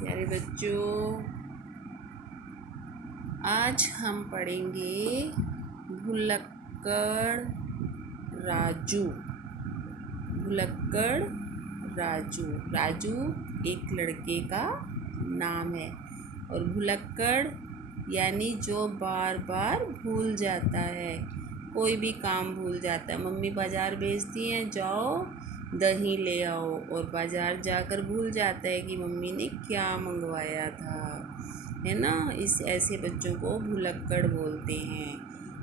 प्यारे बच्चों, आज हम पढ़ेंगे भुलक्कड़ राजू। भुलक्कड़ राजू। राजू एक लड़के का नाम है और भुलक्कड़ यानी जो बार बार भूल जाता है, कोई भी काम भूल जाता है। मम्मी बाज़ार भेजती हैं, जाओ दही ले आओ, और बाज़ार जाकर भूल जाता है कि मम्मी ने क्या मंगवाया था, है ना। इस ऐसे बच्चों को भुलक्कड़ बोलते हैं।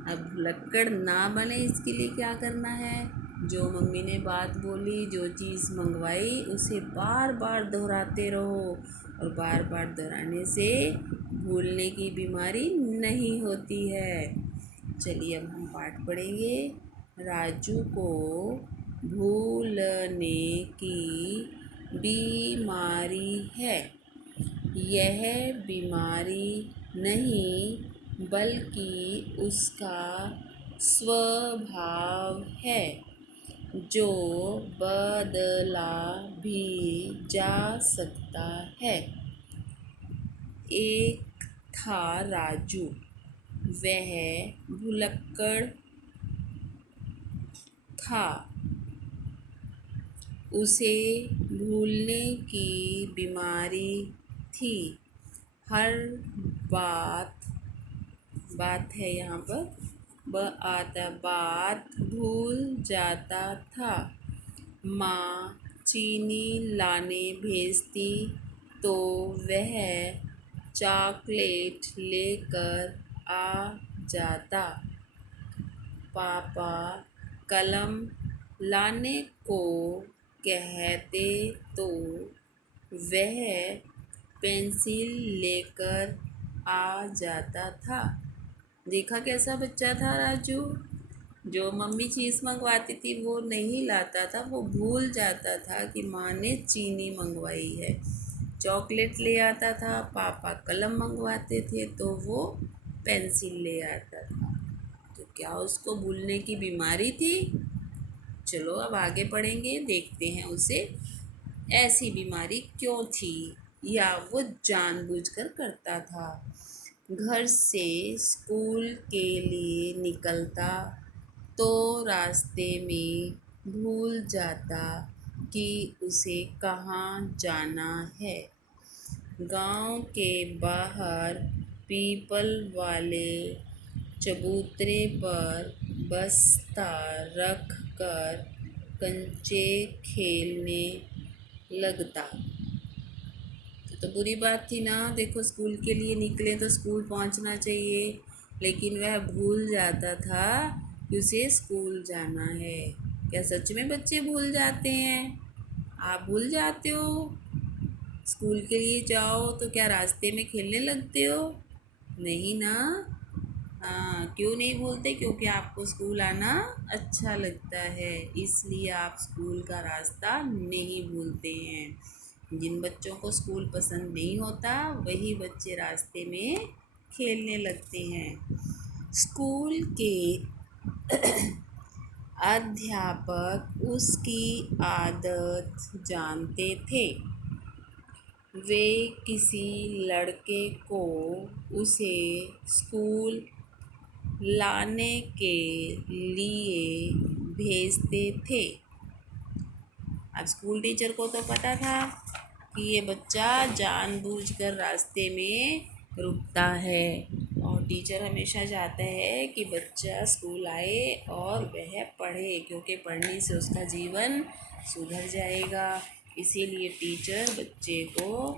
अब भुलक्कड़ ना बने इसके लिए क्या करना है? जो मम्मी ने बात बोली, जो चीज़ मंगवाई, उसे बार बार दोहराते रहो, और बार बार दोहराने से भूलने की बीमारी नहीं होती है। चलिए अब हम पाठ पढ़ेंगे। राजू को भूलने की बीमारी है। यह बीमारी नहीं बल्कि उसका स्वभाव है, जो बदला भी जा सकता है। एक था राजू, वह भुलक्कड़ था। उसे भूलने की बीमारी थी। हर बात है यहाँ पर बात भूल जाता था। माँ चीनी लाने भेजती तो वह चॉकलेट लेकर आ जाता। पापा कलम लाने को कहते तो वह पेंसिल लेकर आ जाता था। देखा कैसा बच्चा था राजू। जो मम्मी चीज़ मंगवाती थी वो नहीं लाता था, वो भूल जाता था कि माँ ने चीनी मंगवाई है। चॉकलेट ले आता था, पापा कलम मंगवाते थे तो वो पेंसिल ले आता था। तो क्या उसको भूलने की बीमारी थी? चलो अब आगे पढ़ेंगे, देखते हैं उसे ऐसी बीमारी क्यों थी, या वो जानबूझकर करता था। घर से स्कूल के लिए निकलता तो रास्ते में भूल जाता कि उसे कहाँ जाना है। गांव के बाहर पीपल वाले चबूतरे पर बस्ता रख कर कंचे खेलने लगता। तो बुरी बात थी ना। देखो, स्कूल के लिए निकले तो स्कूल पहुंचना चाहिए, लेकिन वह भूल जाता था कि उसे स्कूल जाना है। क्या सच में बच्चे भूल जाते हैं? आप भूल जाते हो? स्कूल के लिए जाओ तो क्या रास्ते में खेलने लगते हो? नहीं ना। हाँ, क्यों नहीं भूलते? क्योंकि आपको स्कूल आना अच्छा लगता है, इसलिए आप स्कूल का रास्ता नहीं भूलते हैं। जिन बच्चों को स्कूल पसंद नहीं होता, वही बच्चे रास्ते में खेलने लगते हैं। स्कूल के अध्यापक उसकी आदत जानते थे। वे किसी लड़के को उसे स्कूल लाने के लिए भेजते थे। अब स्कूल टीचर को तो पता था कि ये बच्चा जानबूझकर रास्ते में रुकता है, और टीचर हमेशा चाहता है कि बच्चा स्कूल आए और वह पढ़े, क्योंकि पढ़ने से उसका जीवन सुधर जाएगा। इसीलिए टीचर बच्चे को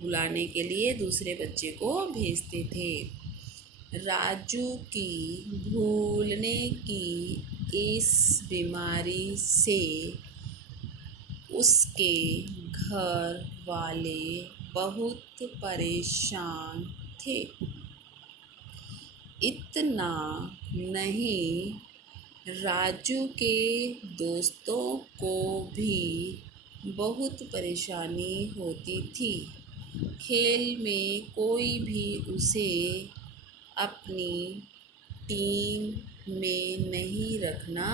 बुलाने के लिए दूसरे बच्चे को भेजते थे। राजू की भूलने की इस बीमारी से उसके घर वाले बहुत परेशान थे। इतना नहीं, राजू के दोस्तों को भी बहुत परेशानी होती थी। खेल में कोई भी उसे अपनी टीम में नहीं रखना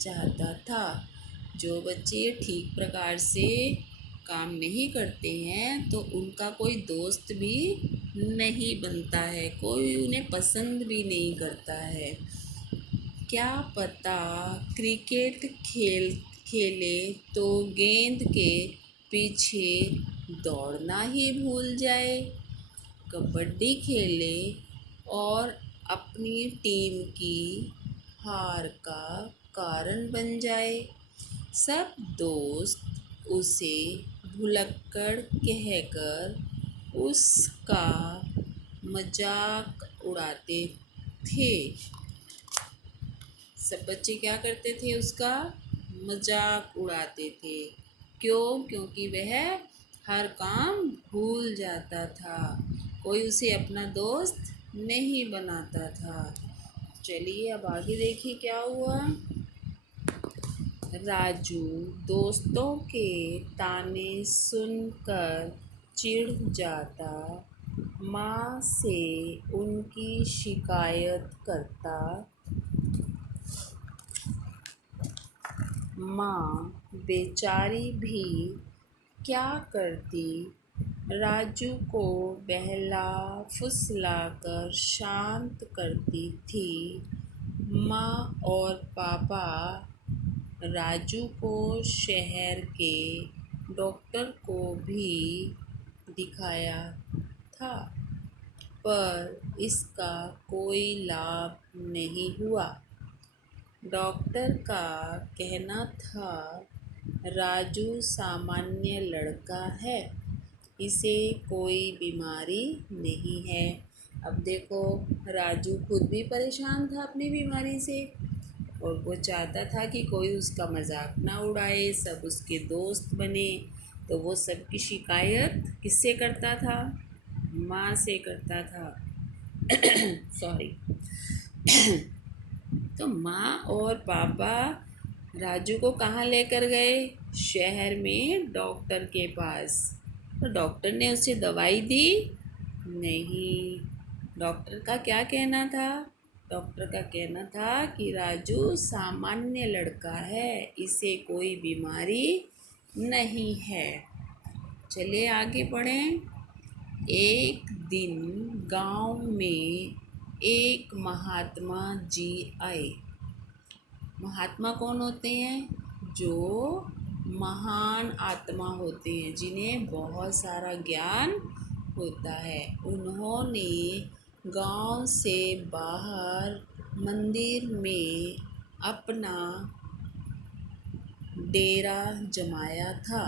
चाहता था। जो बच्चे ठीक प्रकार से काम नहीं करते हैं तो उनका कोई दोस्त भी नहीं बनता है, कोई उन्हें पसंद भी नहीं करता है। क्या पता क्रिकेट खेले तो गेंद के पीछे दौड़ना ही भूल जाए, कबड्डी खेले और अपनी टीम की हार का कारण बन जाए। सब दोस्त उसे भुलक्कड़ कहकर उसका मजाक उड़ाते थे। सब बच्चे क्या करते थे, उसका मजाक उड़ाते थे। क्यों? क्योंकि वह हर काम भूल जाता था, कोई उसे अपना दोस्त नहीं बनाता था। चलिए अब आगे देखिए क्या हुआ। राजू दोस्तों के ताने सुनकर चिढ़ जाता, माँ से उनकी शिकायत करता। माँ बेचारी भी क्या करती, राजू को बहला फुसलाकर शांत करती थी। माँ और पापा राजू को शहर के डॉक्टर को भी दिखाया था, पर इसका कोई लाभ नहीं हुआ। डॉक्टर का कहना था राजू सामान्य लड़का है, इसे कोई बीमारी नहीं है। अब देखो, राजू खुद भी परेशान था अपनी बीमारी से और वो चाहता था कि कोई उसका मजाक ना उड़ाए, सब उसके दोस्त बने। तो वो सबकी शिकायत किससे करता था? माँ से करता था। सॉरी। तो माँ और पापा राजू को कहाँ लेकर गए? शहर में डॉक्टर के पास। तो डॉक्टर ने उसे दवाई दी? नहीं। डॉक्टर का क्या कहना था? डॉक्टर का कहना था कि राजू सामान्य लड़का है, इसे कोई बीमारी नहीं है। चलिए आगे पढ़ें। एक दिन गांव में एक महात्मा जी आए। महात्मा कौन होते हैं? जो महान आत्मा होते हैं, जिन्हें बहुत सारा ज्ञान होता है। उन्होंने गांव से बाहर मंदिर में अपना डेरा जमाया था।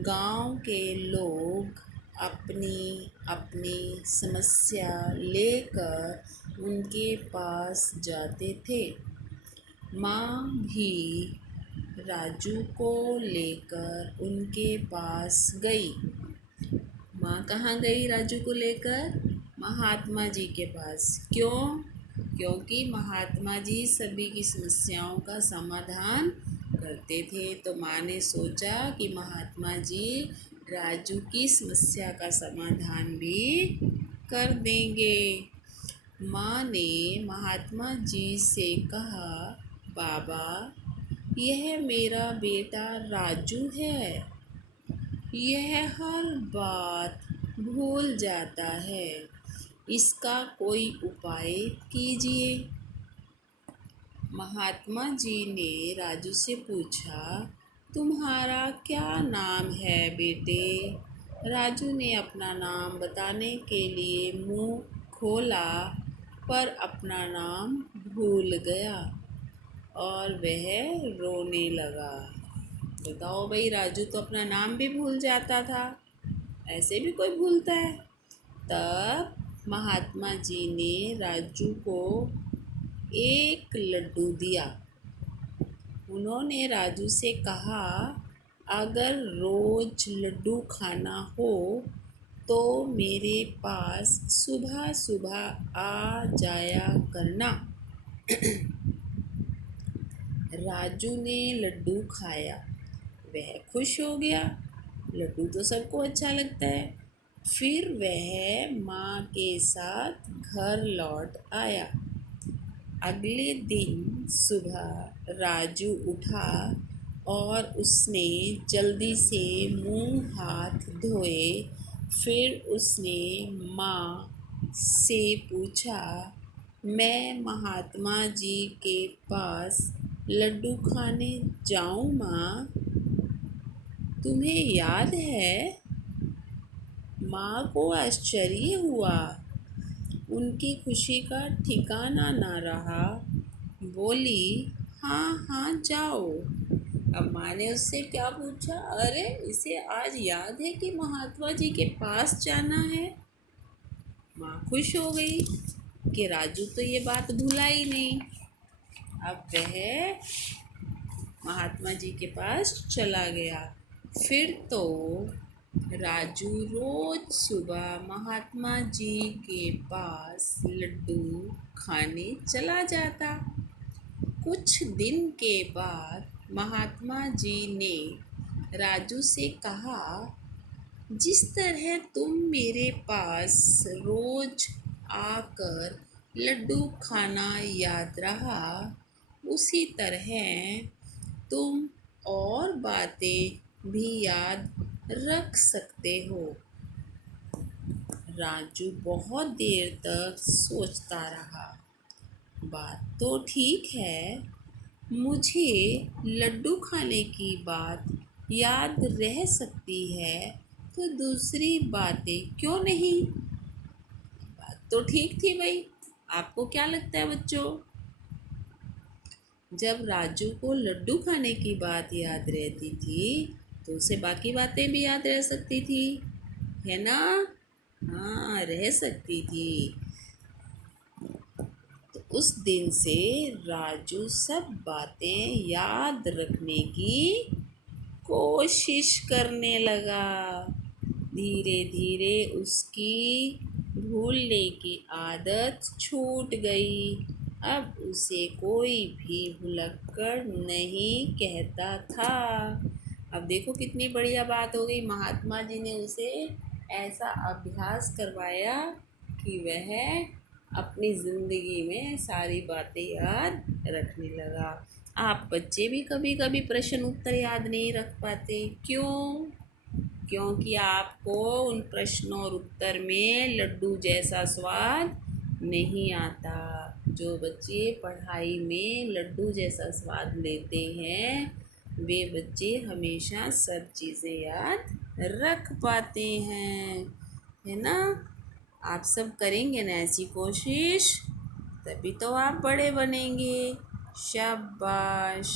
गांव के लोग अपनी अपनी समस्या लेकर उनके पास जाते थे। माँ भी राजू को लेकर उनके पास गई। माँ कहाँ गई राजू को लेकर? महात्मा जी के पास। क्यों? क्योंकि महात्मा जी सभी की समस्याओं का समाधान करते थे। तो माँ ने सोचा कि महात्मा जी राजू की समस्या का समाधान भी कर देंगे। माँ ने महात्मा जी से कहा, बाबा, यह मेरा बेटा राजू है, यह हर बात भूल जाता है, इसका कोई उपाय कीजिए। महात्मा जी ने राजू से पूछा, तुम्हारा क्या नाम है बेटे? राजू ने अपना नाम बताने के लिए मुंह खोला, पर अपना नाम भूल गया और वह रोने लगा। बताओ भाई, राजू तो अपना नाम भी भूल जाता था, ऐसे भी कोई भूलता है? तब महात्मा जी ने राजू को एक लड्डू दिया। उन्होंने राजू से कहा, अगर रोज लड्डू खाना हो तो मेरे पास सुबह सुबह आ जाया करना। राजू ने लड्डू खाया, वह खुश हो गया। लड्डू तो सबको अच्छा लगता है। फिर वह माँ के साथ घर लौट आया। अगले दिन सुबह राजू उठा और उसने जल्दी से मुंह हाथ धोए। फिर उसने माँ से पूछा, मैं महात्मा जी के पास लड्डू खाने जाऊँ माँ? तुम्हें याद है? माँ को आश्चर्य हुआ। उनकी खुशी का ठिकाना ना रहा। बोली, हाँ हाँ जाओ। अब माँ ने उससे क्या पूछा? अरे इसे आज याद है कि महात्मा जी के पास जाना है। माँ खुश हो गई कि राजू तो ये बात भूला ही नहीं। अब वह महात्मा जी के पास चला गया। फिर तो राजू रोज सुबह महात्मा जी के पास लड्डू खाने चला जाता। कुछ दिन के बाद महात्मा जी ने राजू से कहा, जिस तरह तुम मेरे पास रोज आकर लड्डू खाना याद रहा, उसी तरह तुम और बातें भी याद रख सकते हो। राजू बहुत देर तक सोचता रहा। बात तो ठीक है, मुझे लड्डू खाने की बात याद रह सकती है, तो दूसरी बातें क्यों नहीं? बात तो ठीक थी भाई। आपको क्या लगता है बच्चों? जब राजू को लड्डू खाने की बात याद रहती थी तो उसे बाकी बातें भी याद रह सकती थी, है ना? हाँ, रह सकती थी। तो उस दिन से राजू सब बातें याद रखने की कोशिश करने लगा। धीरे धीरे उसकी भूलने की आदत छूट गई। अब उसे कोई भी भुलक्कड़ नहीं कहता था। अब देखो कितनी बढ़िया बात हो गई। महात्मा जी ने उसे ऐसा अभ्यास करवाया कि वह अपनी ज़िंदगी में सारी बातें याद रखने लगा। आप बच्चे भी कभी कभी प्रश्न उत्तर याद नहीं रख पाते, क्यों? क्योंकि आपको उन प्रश्न और उत्तर में लड्डू जैसा स्वाद नहीं आता। जो बच्चे पढ़ाई में लड्डू जैसा स्वाद लेते हैं वे बच्चे हमेशा सब चीज़ें याद रख पाते हैं, है ना? आप सब करेंगे ना ऐसी कोशिश, तभी तो आप बड़े बनेंगे। शाबाश।